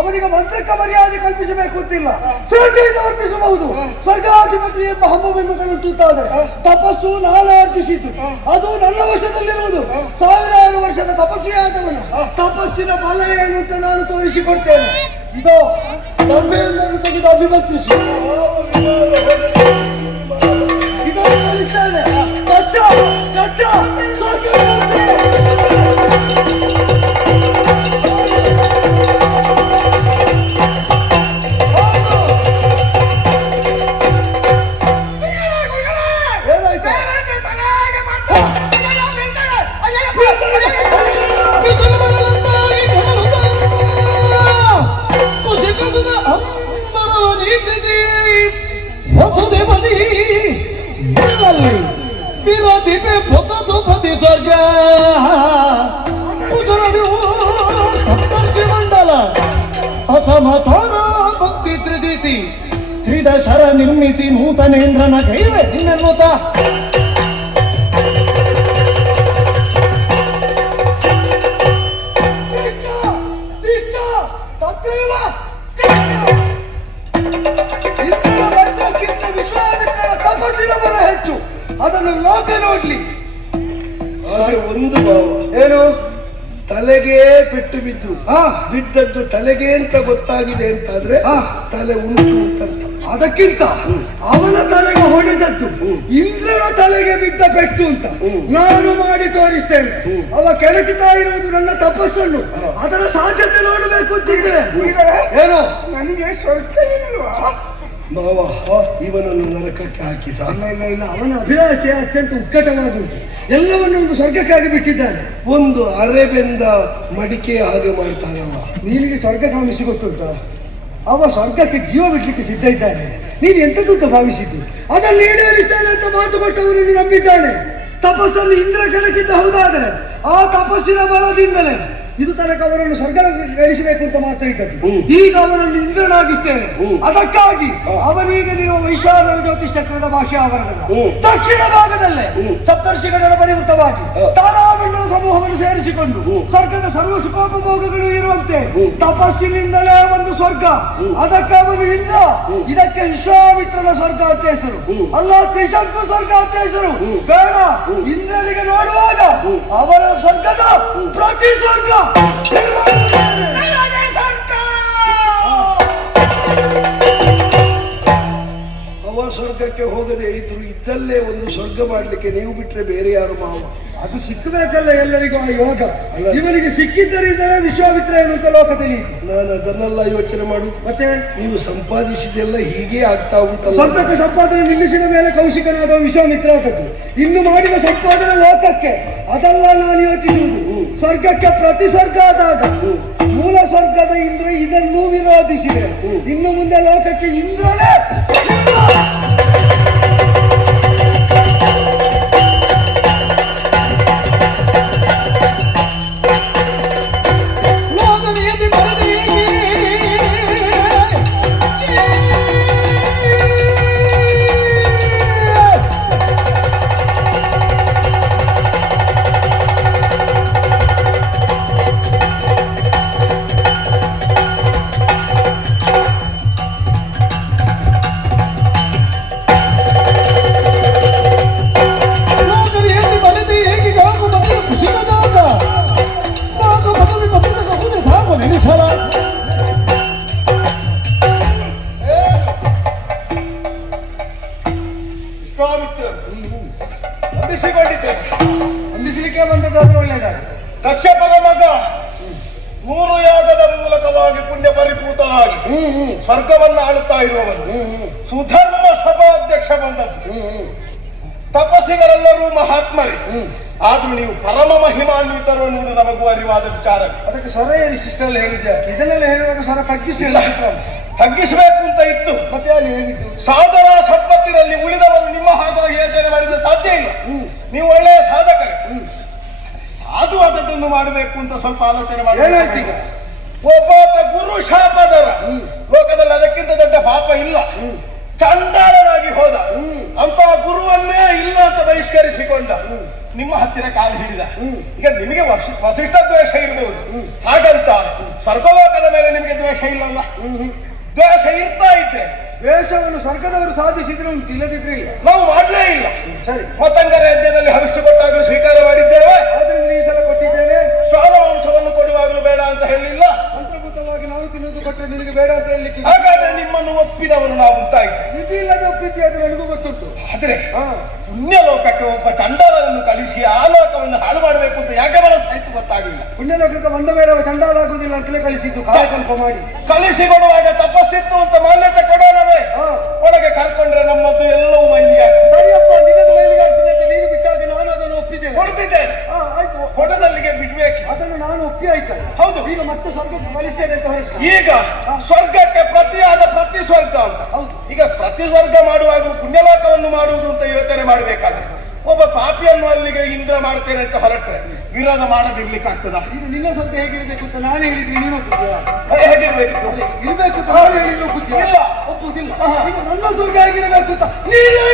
ಅವನಿಗೆ ಮಂತ್ರಕ್ಕೆ ಮರ್ಯಾದೆ ಕಲ್ಪಿಸಬೇಕು ಅಂತಿಲ್ಲ, ಸ್ವರ್ಗದಿಂದ ವರ್ತಿಸಬಹುದು. ಸ್ವರ್ಗಾಧಿಪತಿ ಎಂಬ ಹಬ್ಬವೆಂಬುದುಂಟಾದರೆ ತಪಸ್ಸು ನಾನು ಅರ್ಜಿಸಿದ್ದು, ಅದು ನನ್ನ ವಶದಲ್ಲಿರುವುದು. ಸಾವಿರಾರು ವರ್ಷದ ತಪಸ್ವಿಯಾದವನು ತಪಸ್ಸಿನ ಫಲ ಏನು ಅಂತ ನಾನು ತೋರಿಸಿಕೊಡ್ತೇನೆ. ಇದೋ ಡಬ್ಬೆಯೊಂದನ್ನು ತೆಗೆದು ಅಭಿಮಂತ್ರಿಸಿ ಇದೋ ತೋರಿಸ್ತೇನೆ. বিরোধীপে পতি স্বর্গ সপ্তর্ষি ಮಂಡಲ ಅಸಮತೋರ ಭಕ್ತಿ ತ್ರಿದಿತಿ ತ್ರಿದಶರ ನಿರ್ಮಿಸಿ ನೂತನೇಂದ್ರನ ಕೈವೆ ನಿನ್ನೆನ್ನುತ್ತ ವಿಶ್ವಾಮಿತ್ರನ ತಪಸ್ಸಿನ ಬಲ ಹೆಚ್ಚು, ಅದನ್ನು ಲೋಕ ನೋಡ್ಲಿ. ಆದ್ರೆ ಒಂದು ಭಾವ ಏನು? ತಲೆಗೆ ಪೆಟ್ಟು ಬಿದ್ದು ಬಿದ್ದದ್ದು ತಲೆಗೆ ಅಂತ ಗೊತ್ತಾಗಿದೆ ಅಂತಾದ್ರೆ ತಲೆ ಉಂಟು ಅಂತ. ಅದಕ್ಕಿಂತ ಅವನ ತಲೆಗೆ ಹೊಡೆದದ್ದು ಇಂದ್ರನ ತಲೆಗೆ ಬಿದ್ದ ಪೆಟ್ಟು ಅಂತ ನಾನು ಮಾಡಿ ತೋರಿಸ್ತೇನೆ. ಅವ ಕೆಣಕುತ್ತಾ ಇರುವುದು ನನ್ನ ತಪಸ್ಸನ್ನು, ಅದರ ಸಾಧ್ಯತೆ ನೋಡಬೇಕು ಅಂತಿದ್ರೆ ಏನು? ನನಗೆ ಸ್ವಲ್ಪ ಇಲ್ವಾ ಭಾವ ಇವನನ್ನು ನರಕಕ್ಕೆ ಹಾಕಿ ಇಲ್ಲ, ಅವನ ಅಭಿಲಾಷೆ ಅತ್ಯಂತ ಉತ್ಕಟವಾಗುವುದು. ಎಲ್ಲವನ್ನು ಒಂದು ಸ್ವರ್ಗಕ್ಕಾಗಿ ಬಿಟ್ಟಿದ್ದಾನೆ. ಒಂದು ಅರೆಬೆಂದ ಮಡಿಕೆ ಹಾಗೆ ಮಾಡ್ತಾನಲ್ಲ. ನಿನಗೆ ಸ್ವರ್ಗ ಕಾಮಿಸಿ ಗೊತ್ತುಂಟ? ಅವ ಸ್ವರ್ಗಕ್ಕೆ ಜೀವ ಬಿಡ್ಲಿಕ್ಕೆ ಸಿದ್ಧ ಇದ್ದಾನೆ. ನೀನು ಎಂತದ್ದು ಅಂತ ಭಾವಿಸಿದ್ದು? ಅದನ್ನು ಈಡೇರಿದ್ದಾನೆ ಅಂತ ಮಾತು ಕೊಟ್ಟವನನ್ನು ನಂಬಿದ್ದಾನೆ. ತಪಸ್ಸನ್ನು ಇಂದ್ರ ಕೆಳಗಿದ್ದ ಹೌದಾದರೆ ಆ ತಪಸ್ಸಿನ ಬಲದಿಂದಲೇ ಇದು ತನಕ ಅವರನ್ನು ಸ್ವರ್ಗ ಗಳಿಸಬೇಕು ಅಂತ ಮಾತ್ರ ಇದ್ದದ್ದು. ಈಗ ಅವನನ್ನು ಇಂದ್ರನಾಗಿಸ್ತೇನೆ. ಅದಕ್ಕಾಗಿ ಅವನೀಗ ನೀವು ವೈಶಾಲರ ಜ್ಯೋತಿಷ್ ಚಕ್ರದ ಬಾಹ್ಯ ಆವರಣದ ದಕ್ಷಿಣ ಭಾಗದಲ್ಲೇ ಸಪ್ತರ್ಷಿಗಳ ಪರಿವೃತವಾಗಿ ತಾರಾಮಂಡಲ ಸಮೂಹವನ್ನು ಸೇರಿಸಿಕೊಂಡು ಸ್ವರ್ಗದ ಸರ್ವ ಸುಖೋಪಭೋಗಗಳು ಇರುವಂತೆ ತಪಸ್ಸಿನಿಂದಲೇ ಒಂದು ಸ್ವರ್ಗ, ಅದಕ್ಕೆ ಅವನು ಇಂದ್ರ, ಇದಕ್ಕೆ ವಿಶ್ವಾಮಿತ್ರನ ಸ್ವರ್ಗ ಅಂತ ಹೆಸರು ಅಲ್ಲ, ತ್ರಿಶಂಕು ಸ್ವರ್ಗ ಅಂತ ಹೆಸರು ಬೇಡ. ಇಂದ್ರನಿಗೆ ನೋಡುವಾಗ ಅವರ ಸ್ವರ್ಗದ ಪ್ರತಿ ಸ್ವರ್ಗ ಅವ ಸ್ವರ್ಗಕ್ಕೆ ಹೋಗದೆ ಇದ್ರು ಇದ್ದಲ್ಲೇ ಒಂದು ಸ್ವರ್ಗ ಮಾಡ್ಲಿಕ್ಕೆ ನೀವು ಬಿಟ್ರೆ ಬೇರೆ ಯಾರು ಮಾವ? ಅದು ಸಿಕ್ಕಬೇಕಲ್ಲ ಎಲ್ಲರಿಗೂ ಆ ಯೋಗ. ಇವನಿಗೆ ಸಿಕ್ಕಿದ್ದರಿಂದಲೇ ವಿಶ್ವಾಮಿತ್ರ ಎನ್ನುವಂತ ಲೋಕ ತಿಳಿಯಿತು. ನಾನು ಅದನ್ನೆಲ್ಲ ಯೋಚನೆ ಮಾಡು. ಮತ್ತೆ ನೀವು ಸಂಪಾದಿಸಿದೆಲ್ಲ ಹೀಗೆ ಆಗ್ತಾ ಉಂಟಲ್ಲ. ಸ್ವಂತಕ್ಕೆ ಸಂಪಾದನೆ ನಿಲ್ಲಿಸಿದ ಮೇಲೆ ಕೌಶಿಕನಾದ ವಿಶ್ವಾಮಿತ್ರ ಆದದ್ದು. ಇನ್ನು ಮಾಡಿದ ಸಂಪಾದನೆ ಲೋಕಕ್ಕೆ, ಅದೆಲ್ಲ ನಾನು ಯೋಚಿಸುವುದು. ಸ್ವರ್ಗಕ್ಕೆ ಪ್ರತಿ ಸ್ವರ್ಗ ಆದಾಗ ಮೂಲ ಸ್ವರ್ಗದ ಇಂದ್ರ ಇದನ್ನು ವಿರೋಧಿಸಿದೆ. ಇನ್ನು ಮುಂದೆ ಲೋಕಕ್ಕೆ ಇಂದ್ರನೇ ಅಂದಿಸಲಿಕ್ಕೆ ಬಂದದ್ದಾದ್ರೆ ಒಳ್ಳೆಯದಾಗಿದೆ. ಕಶ್ಯಪನ ಮಗ 3 ಯಾಗದ ಮೂಲಕವಾಗಿ ಪುಣ್ಯ ಪರಿಪೂತನಾಗಿ ಸ್ವರ್ಗವನ್ನು ಆಳುತ್ತಾ ಇರುವವನು ಸುಧರ್ಮ ಸಭಾಧ್ಯಕ್ಷ ಬಂದದ್ದು. ತಪಸ್ಸಿಗರೆಲ್ಲರೂ ಮಹಾತ್ಮರೇ, ಆದ್ರೂ ನೀವು ಪರಮ ಮಹಿಮಾನ್ವಿತರು ಎನ್ನುವುದು ನಮಗೂ ಅರಿವಾದ ವಿಚಾರ. ಅದಕ್ಕೆ ಸ್ವರ ಏರಿಸಿ ಇಷ್ಟೆಲ್ಲ ಹೇಳಿದ್ದೆ. ಇದನ್ನೆಲ್ಲ ಹೇಳುವಾಗ ಸ್ವರ ತಗ್ಗಿಸಿ ತಗ್ಗಿಸಬೇಕು ಅಂತ ಇತ್ತು. ಮತ್ತೆ ಅಲ್ಲಿ ಹೇಳಿದ್ದು ಸಾಧನ ಸಂಪತ್ತಿನಲ್ಲಿ ಉಳಿದವರು ನಿಮ್ಮ ಹಾಗಾಗಿ ಯೋಚನೆ ಮಾಡಿದ್ರೆ ಸಾಧ್ಯ ಇಲ್ಲ. ನೀವು ಒಳ್ಳೆಯ ಸಾಧಕರೇ, ಸಾಧುವಾದದ್ದನ್ನು ಮಾಡಬೇಕು ಅಂತ ಸ್ವಲ್ಪ ಆಲೋಚನೆ ಮಾಡಿ. ಏನಾಯ್ತು ಈಗ? ಒಬ್ಬಾತ ಗುರು ಶಾಪದರ ಲೋಕದಲ್ಲಿ ಅದಕ್ಕಿಂತ ದೊಡ್ಡ ಪಾಪ ಇಲ್ಲ. ಚಂಡಾಲನಾಗಿ ಹೋದ, ಅಂತಹ ಗುರುವನ್ನೇ ಇಲ್ಲ ಅಂತ ಬಹಿಷ್ಕರಿಸಿಕೊಂಡ, ನಿಮ್ಮ ಹತ್ತಿರ ಕಾಲು ಹಿಡಿದ. ಈಗ ನಿಮಗೆ ವಸಿಷ್ಠ ದ್ವೇಷ ಇರಬಹುದು, ಹಾಗಂತ ಸ್ವರ್ಗಲೋಕದ ಮೇಲೆ ನಿಮಗೆ ದ್ವೇಷ ಇಲ್ಲಲ್ಲ. ದ್ವೇಷ ಇರ್ತಾ ಇದ್ರೆ ದ್ವೇಷವನ್ನು ಸ್ವರ್ಗದವರು ಸಾಧಿಸಿದ್ರೆ ಉಂಟು, ಇಲ್ಲದಿದ್ರೆ ಇಲ್ಲ. ನಾವು ಮಾಡಲೇ ಇಲ್ಲ. ಸರಿ, ಮತಂಗ ರಾಜ್ಯದಲ್ಲಿ ಹವಿಸ್ಸು ಕೊಟ್ಟಾಗಲೂ ಸ್ವೀಕಾರ ಮಾಡಿದ್ದೇವೆ. ಆದ್ರಿಂದ ಈ ಸಲ ಕೊಟ್ಟಿದ್ದೇನೆ. ಶ್ವಾನ ಮಾಂಸವನ್ನು ಕೊಡುವಾಗಲೂ ಬೇಡ ಅಂತ ಹೇಳಿಲ್ಲ. ಮಂತ್ರಭೂತವಾಗಿ ನಾವು ತಿನ್ನೋದು ಕೊಟ್ಟರೆ ನಿನಗೆ ಬೇಡ ಅಂತ ಹೇಳಲಿಕ್ಕೆ. ಹಾಗಾದ್ರೆ ನಿಮ್ಮನ್ನು ಒಪ್ಪಿದವರು ನಾವು ಅಂತಾಯ್ತು. ವಿಧಿ ಇಲ್ಲದೆ ಒಪ್ಪಿದ್ದೆ, ಅದು ನನಗೂ ಗೊತ್ತುಂಟು. ಆದ್ರೆ ಪುಣ್ಯ ಲೋಕಕ್ಕೆ ಒಬ್ಬ ಚಂಡಾಲನನ್ನು ಕಳಿಸಿ ಆ ಲೋಕವನ್ನು ಹಾಳು ಮಾಡಬೇಕು ಅಂತ ಯಾಕೆ ಮನಸ್ಸಾಯ್ತು ಗೊತ್ತಾಗಲಿಲ್ಲ. ಪುಣ್ಯಲೋಕಕ್ಕೆ ಬಂದ ಮೇಲೆ ಅವ ಚಂಡಾಲ ಆಗುದಿಲ್ಲ ಅಂತಲೇ ಕಳಿಸಿದ್ದು, ಕಾಯಕಲ್ಪ ಮಾಡಿ. ಕಳಿಸಿಕೊಡುವಾಗ ತಪಸ್ಸಿತ್ತು ಅಂತ ಮಾನ್ಯತೆ ಕೊಡೋಣವೇ, ಒಳಗೆ ಕರ್ಕೊಂಡ್ರೆ ನಮ್ಮದು ಎಲ್ಲವೂ ಮೈಲಿಗೆ ಆಗ್ತದೆ. ಸರಿಯಪ್ಪ, ನಿನ್ನದು ಮೈಲಿಗೆ ಆಗ್ತದೆ ಅಂತ ನೀನು ಬಿಟ್ಟಾಗ ನಾನು ಅದನ್ನು ಒಪ್ಪಿದ್ದೇನೆ. ಕೊಡ್ತಿದ್ದೇನೆ, ಆಯ್ತು, ಕೊಡದಲ್ಲಿಗೆ ಬಿಡ್ಬೇಕು. ಅದನ್ನು ನಾನು ಒಪ್ಪಿ ಆಯ್ತು. ಹೌದು, ಈಗ ಮತ್ತೆ ಸ್ವರ್ಗಕ್ಕೆ ಕಳಿಸ್ತೇನೆ ಅಂತ ಹೊರಟು. ಈಗ ಸ್ವರ್ಗಕ್ಕೆ ಪ್ರತಿಯಾದ ಪ್ರತಿ ಸ್ವರ್ಗ ಅಂತ. ಹೌದು, ಈಗ ಪ್ರತಿ ಸ್ವರ್ಗ ಮಾಡುವಾಗ ಪುಣ್ಯಲೋಕವನ್ನು ಮಾಡುವುದು ಅಂತ ಯೋಚನೆ ಮಾಡಬೇಕಾದ್ರೆ ಒಬ್ಬ ಪಾಪಿಯನ್ನು ಅಲ್ಲಿಗೆ ಇಂದ್ರ ಮಾಡ್ತೇನೆ ಅಂತ ಹೊರಟ್ರೆ ವಿರೋಧ ಮಾಡದಿರ್ಲಿಕ್ಕೆ ಆಗ್ತದ? ಈಗ ನಿನ್ನ ಸ್ವಲ್ಪ ಹೇಗಿರ್ಬೇಕು ಅಂತ ನಾನು ಹೇಳಿದ್ರೆ ನೀನು ಒಪ್ಪುತ್ತೀಯಾ? ಹೇಗಿರ್ಬೇಕು? ಇರ್ಬೇಕು ಅಂತ ನಾನು ಹೇಳಿದ್ರೆ ಒಪ್ಪುತ್ತೀಯಾ? ಇಲ್ಲ, ಒಪ್ಪುವುದಿಲ್ಲ. ಈಗ ನನ್ನ ಸ್ವರ್ಗ ಹೇಗಿರ್ಬೇಕು ಅಂತ ನೀನೇ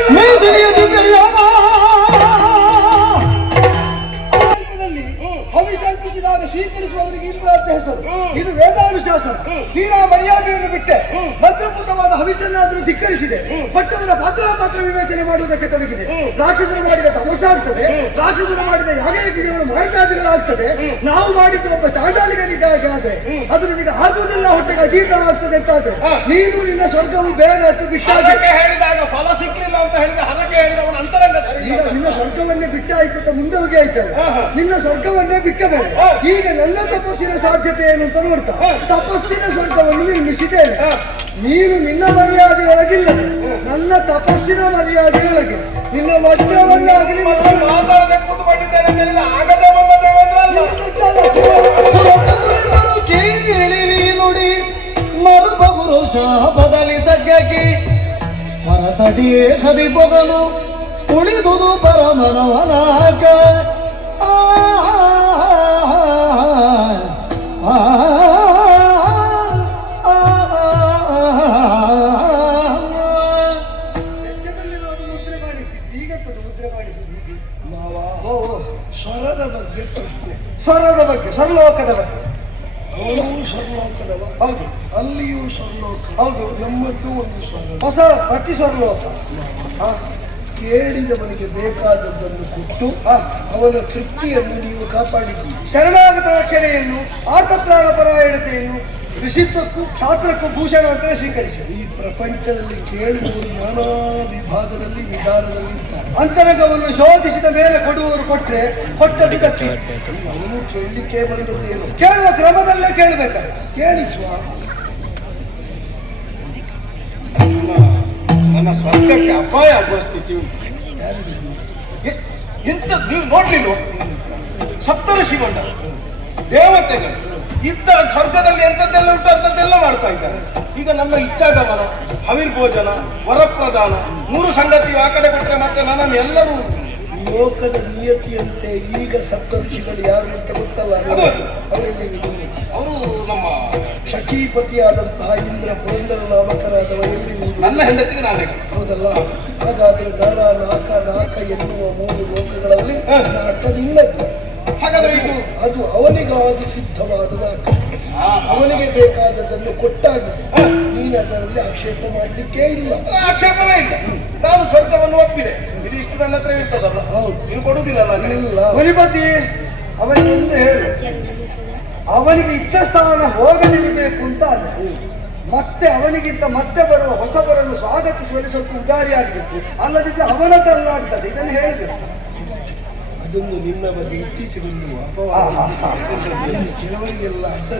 ಹವಿಸರ್ಪಿಸಿದಾಗ ಸ್ವೀಕರಿಸುವವರಿಗೆ ಇಂದ್ರ ಅಂತ ಹೆಸರು. ಇದು ವೇದಾನುಶಾಸನ. ನೀನು ಮರ್ಯಾದೆಯನ್ನು ಬಿಟ್ಟೆ ಮಂತ್ರಭೂತವಾದ ಹವಿಸನ್ನಾದರೂ ಧಿಕ್ಕರಿಸಿದೆ. ಪಟ್ಟವರ ಪಾತ್ರ ವಿವೇಚನೆ ಮಾಡುವುದಕ್ಕೆ ತೊಡಗಿದೆ. ರಾಕ್ಷಸರು ಮಾಡಿದ ತಮಸ್ಸಾಗ್ತದೆ, ರಾಕ್ಷಸರು ಮಾಡಿದ ಯಾಗಯಜ್ಞಗಳು ಮಾರ್ಗಾದಿಗಳಾಗ್ತದೆ. ನಾವು ಮಾಡಿದ ಒಬ್ಬ ಚಾಂಡಾಲಿಗನಿಗಾಗಿ ಆದ್ರೆ ಅದು ನಿನಗೆ ಆಗುವುದಿಲ್ಲ, ಹೊಟ್ಟೆಗೆ ಅಜೀರ್ಣವಾಗ್ತದೆ ಅಂತ ಆದ್ರೆ ನೀನು ನಿನ್ನ ಸ್ವರ್ಗವು ಬೇಡ ಅಂತ ಬಿಟ್ಟಾಗೆ ಹೇಳಿದಾಗ ಫಲ ಸಿಕ್ಲಿಲ್ಲ ಅಂತ ಹೇಳಿದ ಹರಕೆ ಹೇಳಿದವನ ಅಂತರಂಗ. ಈಗ ನಿನ್ನ ಸ್ವರ್ಗವನ್ನೇ ಬಿಟ್ಟಾಯ್ತು ಅಂತ ಮುಂದೆ ಹೋಗಿ ಆಯ್ತಲ್ಲ, ನಿನ್ನ ಸ್ವರ್ಗವನ್ನೇ ಬಿಟ್ಟ ಮೇಲೆ ಈಗ ನನ್ನ ತಪಸ್ಸಿನ ಸಾಧ್ಯತೆ ಏನು ಅಂತ ನೋಡ್ತಾ ತಪಸ್ಸಿನ ಸ್ವರ್ಗವನ್ನು ನಿರ್ಮಿಸಿದ್ದೇನೆ. ನೀನು ನಿನ್ನ ಮರ್ಯಾದೆಯೊಳಗಿಲ್ಲ, ನನ್ನ ತಪಸ್ಸಿನ ಮರ್ಯಾದೆಯೊಳಗೆ ನಿನ್ನ ವಜ್ರವನ್ನಾಗಲಿ ಮಾತಾಡದೆ ಕೂತ್ಕೊಂಡಿದ್ದೇನೆ ಅಂತ ಹೇಳಿದ ಆಗದೆ ಬಂದ ದೇವೇಂದ್ರ ಅಲ್ಲ. ನುಡಿ ಮರುಪುರು ಬದಲಿ ತಗ್ಗಿ ಮರಸಡಿಯೇ ಹದಿಪೊಗನು ಉಳಿದುದು ಪರಮನವನಾಗ. ಸ್ವರದ ಬಗ್ಗೆ ಪ್ರಶ್ನೆ. ಸ್ವರದ ಬಗ್ಗೆ, ಸ್ವರ್ಲೋಕದ ಬಗ್ಗೆ. ಅವನು ಸ್ವರ್ಲೋಕದವ, ಹೌದು, ಅಲ್ಲಿಯೂ ಸ್ವರ್ಲೋಕ, ಹೌದು. ನಮ್ಮದ್ದು ಒಂದು ಸ್ವರ್ಗ, ಹೊಸ ಪ್ರತಿ ಸ್ವರ್ಲೋಕ. ಕೇಳಿದವನಿಗೆ ಬೇಕಾದದ್ದನ್ನು ಕೊಟ್ಟು ಅವನ ತೃಪ್ತಿಯನ್ನು ನೀವು ಕಾಪಾಡಿದ್ದೀರಿ. ಶರಣಾಗತ ರಕ್ಷಣೆಯನ್ನು ಆರ್ತತ್ರಾಣ ಪರಾಯಣತೆಯನ್ನು ಋಷಿತ್ವಕ್ಕೂ ಛಾತ್ರಕ್ಕೂ ಭೂಷಣ ಅಂತ ಸ್ವೀಕರಿಸಿ. ಈ ಪ್ರಪಂಚದಲ್ಲಿ ಕೇಳುವವರು ನಾನಾ ವಿಭಾಗದಲ್ಲಿ ವಿಧಾನದಲ್ಲಿ ಇರ್ತಾರೆ. ಅಂತರಂಗವನ್ನು ಶೋಧಿಸಿದ ಮೇಲೆ ಕೊಡುವವರು ಕೊಟ್ರೆ ಕೊಟ್ಟದ್ದು ದಕ್ಕಿ. ಅವನು ಕೇಳಲಿಕ್ಕೆ ಬಂದದ್ದೇನು? ಕೇಳುವ ಕ್ರಮದಲ್ಲೇ ಕೇಳಬೇಕಲ್ಲ. ಕೇಳಿಸುವ. ನನ್ನ ಸ್ವರ್ಗಕ್ಕೆ ಅಪಾಯ ಆಗುವ ಸ್ಥಿತಿ ಉಂಟು. ಇಂಥ ನೀವು ನೋಡ್ಲಿಲ್ಲ, ಸಪ್ತಋಷಿಗೊಂಡ ದೇವತೆಗಳು ಇದ್ದ ಸ್ವರ್ಗದಲ್ಲಿ ಎಂಥದ್ದೆಲ್ಲ ಉಂಟು ಅಂತದ್ದೆಲ್ಲ ಮಾಡ್ತಾ ಇದ್ದಾರೆ. ಈಗ ನಮ್ಮ ಇಚ್ಛಾಗಮನ, ಹವಿರ್ಭೋಜನ, ವರಪ್ರದಾನ 3 ಸಂಗತಿಯು ಆ ಕಡೆ ಕೊಟ್ಟರೆ ಮತ್ತೆ ನನ್ನನ್ನು ಎಲ್ಲರೂ ಲೋಕದ ನಿಯತಿಯಂತೆ ಈಗ ಸಪ್ತಋಷಿಗಳು ಯಾರು ಅಂತ ಗೊತ್ತಲ್ಲ. ಅವರು ನಮ್ಮ ಶಚೀಪತಿಯಾದಂತಹ ಇಂದ್ರ ಪುರಂದರ ನಾಮಕರಾದವ ಎಲ್ಲಿ ನನ್ನ ಹೆಂಡತಿಗೆ ನಾನೇ. ಹೌದಲ್ಲ? ಹಾಗಾದ್ರೆ ನಾಕ ಎನ್ನುವ 3 ಲೋಕಗಳಲ್ಲಿ ನಾಕ ನಿನ್ನದ್ದು. ಹಾಗಾದ್ರೆ ಇದು ಅದು ಅವನಿಗಾಗಿ ಸಿದ್ಧವಾದ ನಾಕ. ಅವನಿಗೆ ಬೇಕಾದದನ್ನು ಕೊಟ್ಟಾಗ ನೀನು ಅದರಲ್ಲಿ ಆಕ್ಷೇಪ ಮಾಡಲಿಕ್ಕೇ ಇಲ್ಲ. ಆಕ್ಷೇಪವೇ ಇಲ್ಲ. ನಾನು ಸ್ವರ್ಗವನ್ನು ಒಪ್ಪಿದೆ. ಇದಿಷ್ಟು ನನ್ನ ಹತ್ರ ಇರ್ತದಲ್ಲ. ಹೌದು. ನೀನು ಕೊಡುವುದಿಲ್ಲ. ಇಲ್ಲ. ಮುನಿಪತಿ ಅವನಿಗೆ ಒಂದು ಹೇಳು, ಅವನಿಗೆ ಇದ್ದ ಸ್ಥಾನ ಹೋಗದಿರಬೇಕು ಅಂತ ಆದ್ರೆ ಮತ್ತೆ ಅವನಿಗಿಂತ ಮತ್ತೆ ಬರುವ ಹೊಸಬರನ್ನು ಸ್ವಾಗತಿಸುವಲ್ಲಿ ಸ್ವಲ್ಪ ಉದಾರಿಯಾಗಬೇಕು. ಅಲ್ಲದಿದ್ರೆ ಅವನದಲ್ಲಾಡ್ತದೆ. ಇದನ್ನು ಹೇಳಬೇಕು. ಅದೊಂದು ನಿನ್ನ ಬಗ್ಗೆ ಇತ್ತೀಚಿನ ಅಪವಾದ. ಕೆಲವರಿಗೆಲ್ಲ ಅಡ್ಡ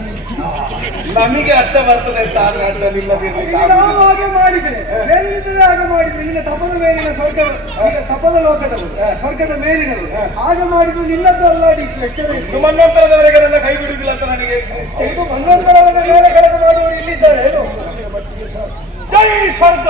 ನಮಗೆ ಅಡ್ಡ ಬರ್ತದೆ ಅಂತ ಆದ್ರೆ ಅಡ್ಡ ನಿಲ್ಲದಿರ್ಲಿಕ್ಕೆ ಈಗ ನಾವು ಹಾಗೆ ಮಾಡಿದ್ರೆ ಎಲ್ಲಿದ್ದರೆ ಹಾಗೆ ಮಾಡಿದ್ರೆ ನಿನ್ನ ತಪದ ಮೇಲಿನ ಸ್ವರ್ಗ, ಈಗ ತಪದ ಲೋಕದವರು ಸ್ವರ್ಗದ ಮೇಲಿನವರು ಹಾಗೆ ಮಾಡಿದ್ರು ನಿನ್ನದ್ದು ಅಲ್ಲಾಡಿತ್ತು. ಎಚ್ಚರ ಇತ್ತು. ಮನ್ವಂತರದವರೆಗೆ ನನ್ನ ಕೈ ಬಿಡುವುದಿಲ್ಲ ಅಂತ ನನಗೆ. ಹೌದು, ಮನ್ವಂತರವನ್ನ ಮೇಲೆ ಕೆಳಗೆ ಮಾಡುವವರು ಇಲ್ಲಿದ್ದಾರೆ. ಜೈ ಸ್ವರ್ಗ.